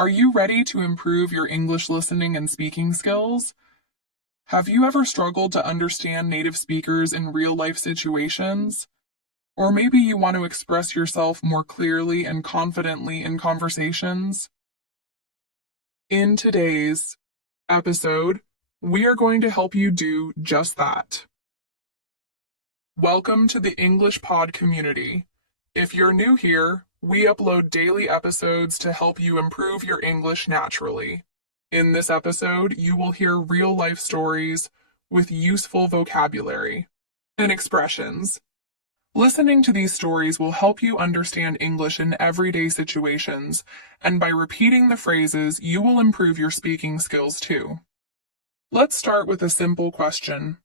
Are you ready to improve your English listening and speaking skills? Have you ever struggled to understand native speakers in real-life situations? Or maybe you want to express yourself more clearly and confidently in conversations? In today's episode, we are going to help you do just that. Welcome to the English Pod community. If you're new here, we upload daily episodes to help you improve your English naturally. In this episode, you will hear real-life stories with useful vocabulary and expressions. Listening to these stories will help you understand English in everyday situations, and by repeating the phrases, you will improve your speaking skills too. Let's start with a simple question.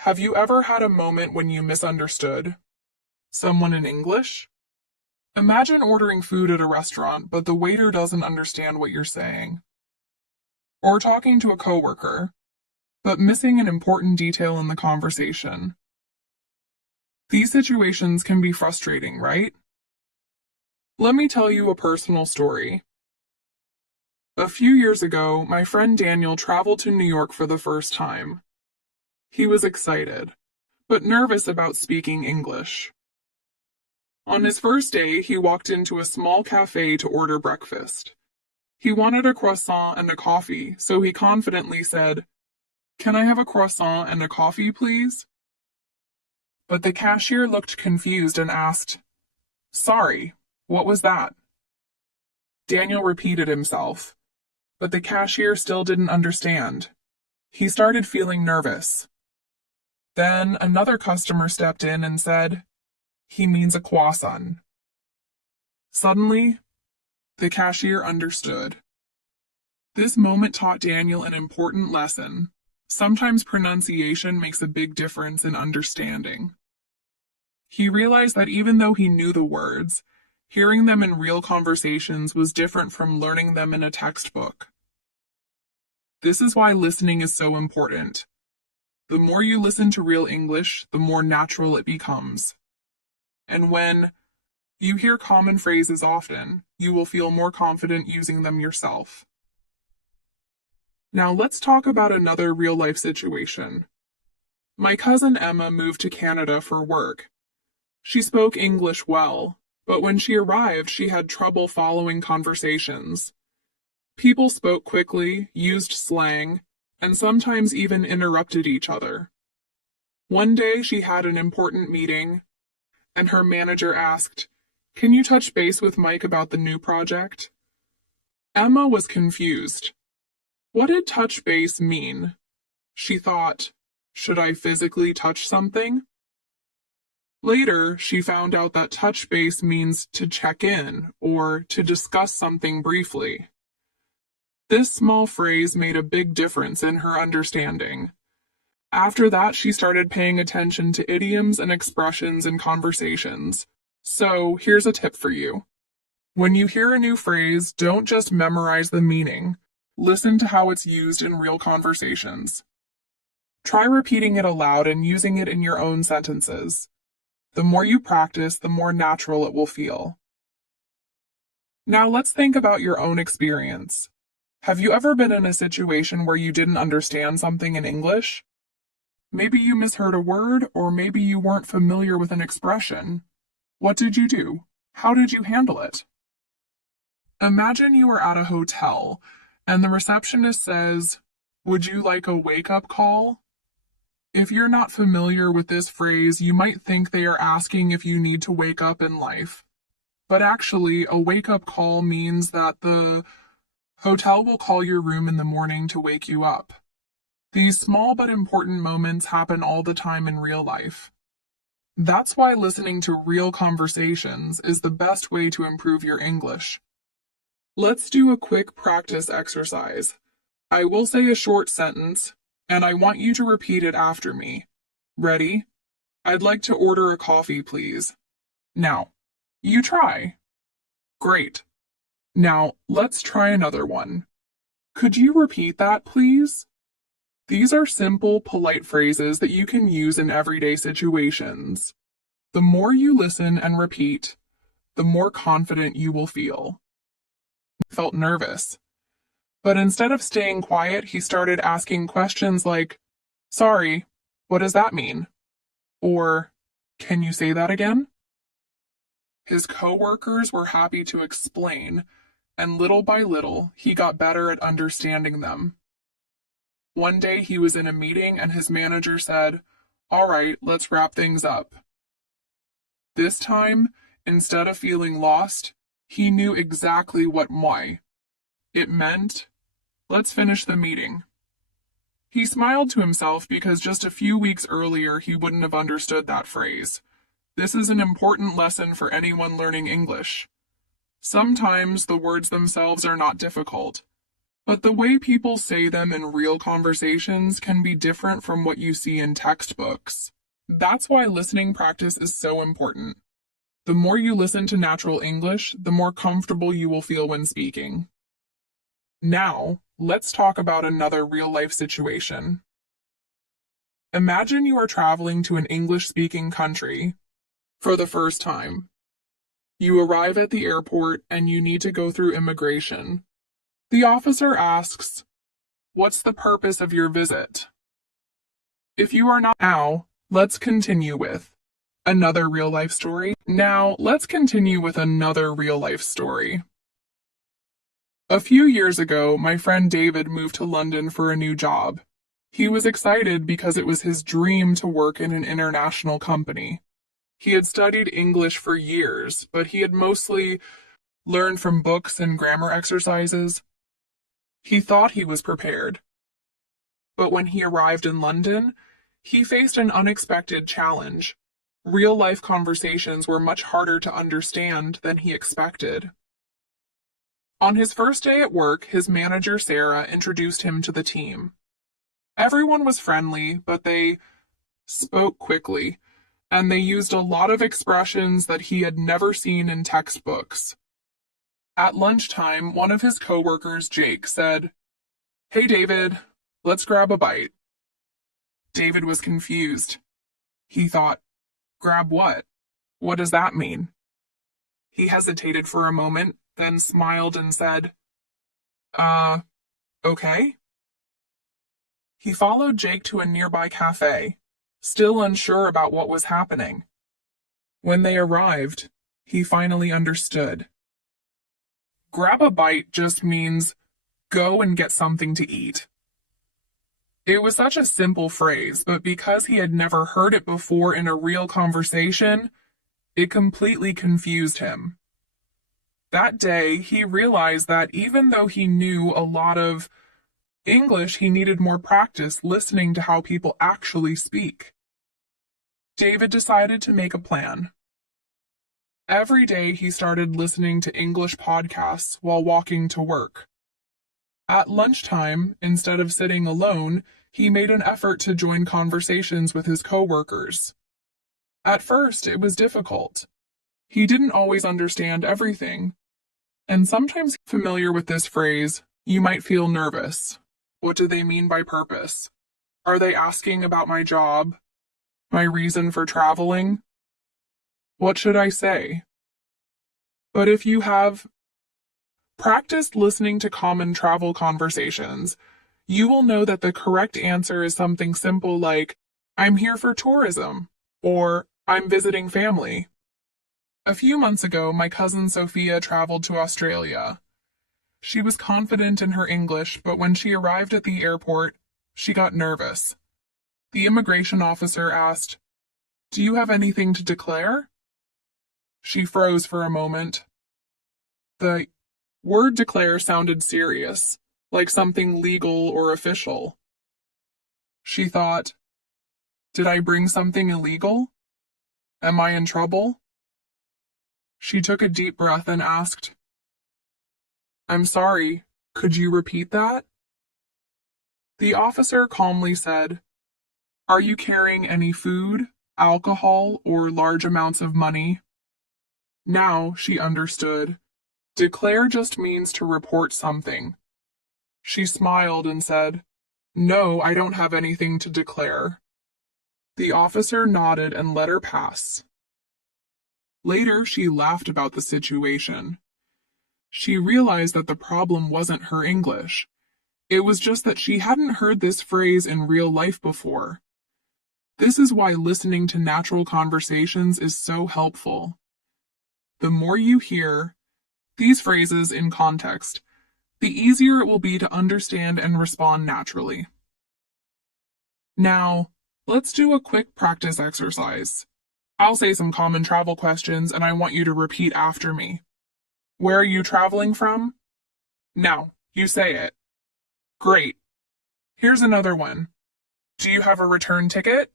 Have you ever had a moment when you misunderstood someone in English? Imagine ordering food at a restaurant, but the waiter doesn't understand what you're saying. Or talking to a coworker, but missing an important detail in the conversation. These situations can be frustrating, right? Let me tell you a personal story. A few years ago, my friend Daniel traveled to New York for the first time. He was excited, but nervous about speaking English. On his first day, he walked into a small cafe to order breakfast. He wanted a croissant and a coffee, so he confidently said, "Can I have a croissant and a coffee, please?" But the cashier looked confused and asked, "Sorry, what was that?" Daniel repeated himself, but the cashier still didn't understand. He started feeling nervous. Then another customer stepped in and said, "He means a croissant." Suddenly, the cashier understood. This moment taught Daniel an important lesson. Sometimes pronunciation makes a big difference in understanding. He realized that even though he knew the words, hearing them in real conversations was different from learning them in a textbook. This is why listening is so important. The more you listen to real English, the more natural it becomes. And when you hear common phrases often, you will feel more confident using them yourself. Now let's talk about another real-life situation. My cousin Emma moved to Canada for work. She spoke English well, but when she arrived, she had trouble following conversations. People spoke quickly, used slang, and sometimes even interrupted each other. One day she had an important meeting, and her manager asked, "Can you touch base with Mike about the new project?" Emma was confused. What did touch base mean? She thought, should I physically touch something? Later, she found out that touch base means to check in or to discuss something briefly. This small phrase made a big difference in her understanding. After that, she started paying attention to idioms and expressions in conversations. So, here's a tip for you. When you hear a new phrase, don't just memorize the meaning. Listen to how it's used in real conversations. Try repeating it aloud and using it in your own sentences. The more you practice, the more natural it will feel. Now let's think about your own experience. Have you ever been in a situation where you didn't understand something in English? Maybe you misheard a word, or maybe you weren't familiar with an expression. What did you do? How did you handle it? Imagine you are at a hotel, and the receptionist says, "Would you like a wake-up call?" If you're not familiar with this phrase, you might think they are asking if you need to wake up in life. But actually, a wake-up call means that the hotel will call your room in the morning to wake you up. These small but important moments happen all the time in real life. That's why listening to real conversations is the best way to improve your English. Let's do a quick practice exercise. I will say a short sentence, and I want you to repeat it after me. Ready? I'd like to order a coffee, please. Now, you try. Great. Now, let's try another one. Could you repeat that, please? These are simple, polite phrases that you can use in everyday situations. The more you listen and repeat, the more confident you will feel. felt nervous. But instead of staying quiet, he started asking questions like, "Sorry, what does that mean?" Or, "Can you say that again?" His coworkers were happy to explain, and little by little, he got better at understanding them. One day he was in a meeting and his manager said, "All right, let's wrap things up." This time, instead of feeling lost, he knew exactly what "moi." It meant, "Let's finish the meeting." He smiled to himself because just a few weeks earlier he wouldn't have understood that phrase. This is an important lesson for anyone learning English. Sometimes the words themselves are not difficult, but the way people say them in real conversations can be different from what you see in textbooks. That's why listening practice is so important. The more you listen to natural English, the more comfortable you will feel when speaking. Now, let's talk about another real-life situation. Imagine you are traveling to an English-speaking country for the first time. You arrive at the airport and you need to go through immigration. The officer asks, "What's the purpose of your visit?" If you are not now, let's continue with another real-life story. Now, let's continue with another real-life story. A few years ago, my friend David moved to London for a new job. He was excited because it was his dream to work in an international company. He had studied English for years, but he had mostly learned from books and grammar exercises. He thought he was prepared. But when he arrived in London, he faced an unexpected challenge. Real-life conversations were much harder to understand than he expected. On his first day at work, his manager Sarah introduced him to the team. Everyone was friendly, but they spoke quickly, and they used a lot of expressions that he had never seen in textbooks. At lunchtime, one of his coworkers, Jake, said, "Hey David, let's grab a bite." David was confused. He thought, "Grab what? What does that mean?" He hesitated for a moment, then smiled and said, Okay." He followed Jake to a nearby cafe, still unsure about what was happening. When they arrived, he finally understood. Grab a bite just means go and get something to eat. It was such a simple phrase, but because he had never heard it before in a real conversation, it completely confused him. That day, he realized that even though he knew a lot of English, he needed more practice listening to how people actually speak. David decided to make a plan. Every day, he started listening to English podcasts while walking to work. At lunchtime, instead of sitting alone, he made an effort to join conversations with his coworkers. At first, it was difficult. He didn't always understand everything. And sometimes familiar with this phrase, you might feel nervous. What do they mean by purpose? Are they asking about my job? My reason for traveling? What should I say? But if you have practiced listening to common travel conversations, you will know that the correct answer is something simple like, "I'm here for tourism," or "I'm visiting family." A few months ago, my cousin Sophia traveled to Australia. She was confident in her English, but when she arrived at the airport, she got nervous. The immigration officer asked, "Do you have anything to declare?" She froze for a moment. The word declare sounded serious, like something legal or official. She thought, did I bring something illegal? Am I in trouble? She took a deep breath and asked, "I'm sorry, could you repeat that?" The officer calmly said, "Are you carrying any food, alcohol, or large amounts of money?" Now she understood. Declare just means to report something. She smiled and said, "No, I don't have anything to declare." The officer nodded and let her pass. Later, she laughed about the situation. She realized that the problem wasn't her English. It was just that she hadn't heard this phrase in real life before. This is why listening to natural conversations is so helpful. The more you hear these phrases in context, the easier it will be to understand and respond naturally. Now, let's do a quick practice exercise. I'll say some common travel questions and I want you to repeat after me. Where are you traveling from? Now, you say it. Great. Here's another one. Do you have a return ticket?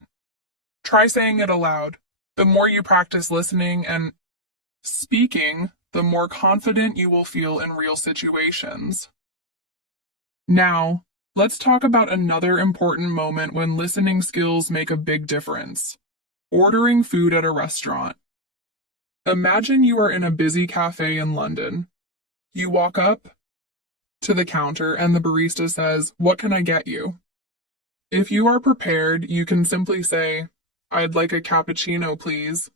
Try saying it aloud. The more you practice listening and speaking, the more confident you will feel in real situations. Now, let's talk about another important moment when listening skills make a big difference. Ordering food at a restaurant. Imagine you are in a busy cafe in London. You walk up to the counter and the barista says, "What can I get you?" If you are prepared, you can simply say, "I'd like a cappuccino, please."